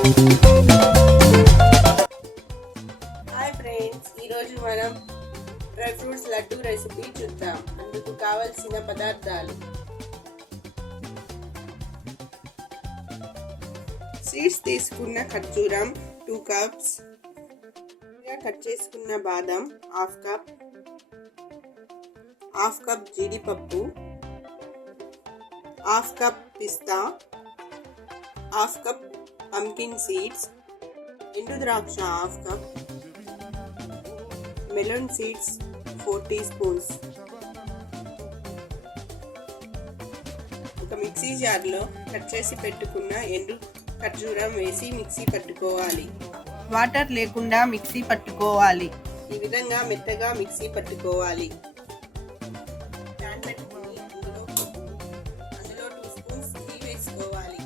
Hi friends, ఈరోజు మనం dry fruits laddu రెసిపీ చూద్దాం. అందుకు కావలసిన పదార్థాలు: సీడ్స్ తీసుకున్న ఖర్జూరం 2 కప్స్, కట్ చేసుకున్న బాదం 1/2 కప్, 1/2 కప్ జీడిపప్పు, 1/2 కప్ పిస్తా, 1/2 కప్ పంకిన్ సీడ్స్, ఎండు ద్రాక్ష 1/2 cup, melon seeds 4 teaspoons. ఒక మిక్సీ జార్లో కట్ చేసి పెట్టుకున్న ఎండు ఖర్జూరం వేసి మిక్సీ పట్టుకోవాలి. వాటర్ లేకుండా మిక్సీ పట్టుకోవాలి. ఈ విధంగా మెత్తగా మిక్సీ పట్టుకోవాలి. ప్యాన్ పెట్టుకుని అందులో 2 స్పూన్స్ ఘీ వేసుకోవాలి.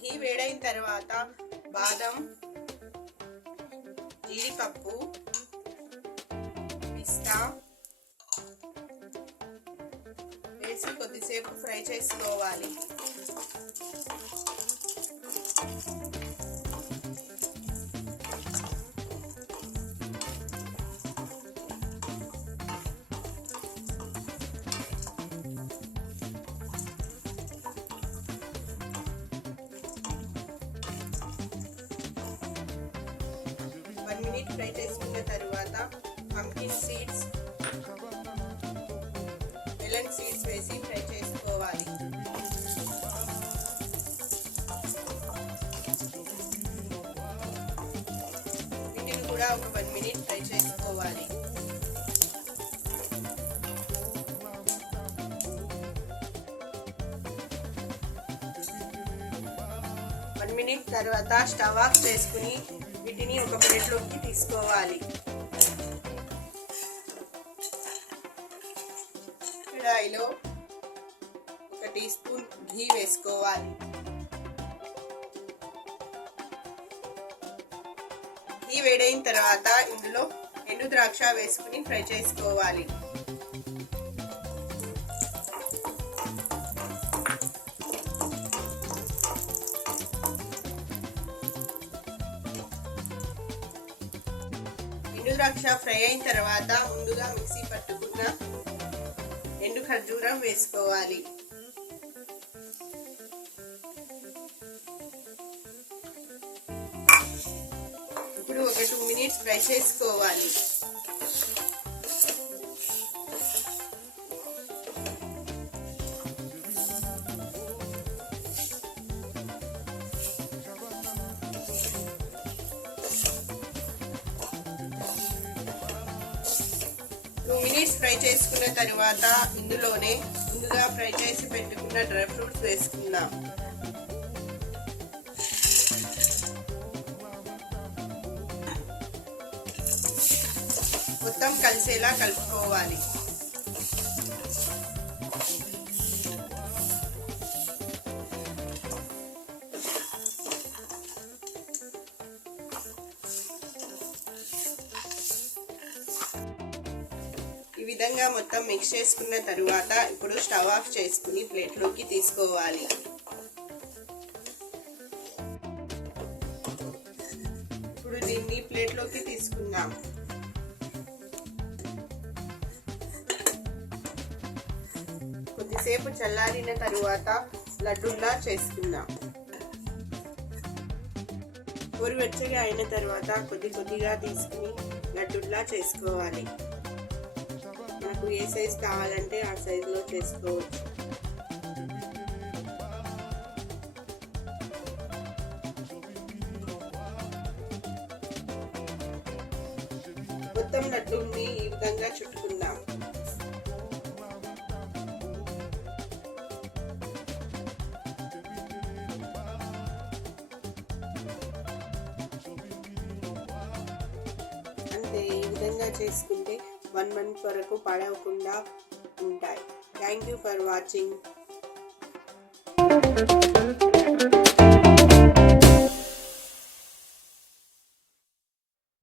ఘీ వేడైన తర్వాత బాదం, జీడిపప్పు, పిస్తా వేసి కొద్దిసేపు ఫ్రై చేసుకోవాలి. మినిట్ ఫ్రై చేసుకున్న తర్వాత పంకిన్ సీడ్స్, మెలన్ సీడ్స్ వేసి ఫ్రై చేసుకోవాలి. వీటిని కూడా ఒక 1 మినిట్ ఫ్రై చేసుకోవాలి. మినిట్ తర్వాత స్టవ్ ఆఫ్ చేసుకుని వీటిని ఒక ప్లేట్లోకి తీసుకోవాలి. కడాయిలో 1 టీ స్పూన్ ఘీ వేసుకోవాలి. ఘీ వేడైన తర్వాత ఇందులో ఎండు ద్రాక్ష వేసుకుని ఫ్రై చేసుకోవాలి. ఎండు ద్రాక్ష ఫ్రై అయిన తర్వాత ముందుగా మిక్సీ పట్టుకున్న ఎండు ఖర్జూరం వేసుకోవాలి. ఇప్పుడు ఒక 2 మినిట్స్ ఫ్రై చేసుకోవాలి. ఫ్రై చేసుకున్న తర్వాత ఇందులోనే ముందుగా ఫ్రై చేసి పెట్టుకున్న డ్రై ఫ్రూట్స్ వేసుకుందాం. మొత్తం కలిసేలా కలుపుకోవాలి. ఈ విధంగా మొత్తం మిక్స్ చేసుకున్న తరువాత ఇప్పుడు స్టవ్ ఆఫ్ చేసుకుని ప్లేట్లోకి తీసుకోవాలి. ఇప్పుడు దీన్ని ప్లేట్లోకి తీసుకుందాం. కొద్దిసేపు చల్లారిన తరువాత లడ్డూల్లా చేసుకుందాం. గోరువెచ్చగా అయిన తర్వాత కొద్దిగా తీసుకుని లడ్డూల్లా చేసుకోవాలి. మనకు ఏ సైజ్ కావాలంటే ఆ సైజులో చేసుకోవచ్చు. మొత్తం లడ్డూని ఈ విధంగా చుట్టుకుందాం. అంతే, ఈ విధంగా చేసుకుంటే 1 మంత్ వరకు పాడవకుండా ఉంటాయి. Thank you for watching.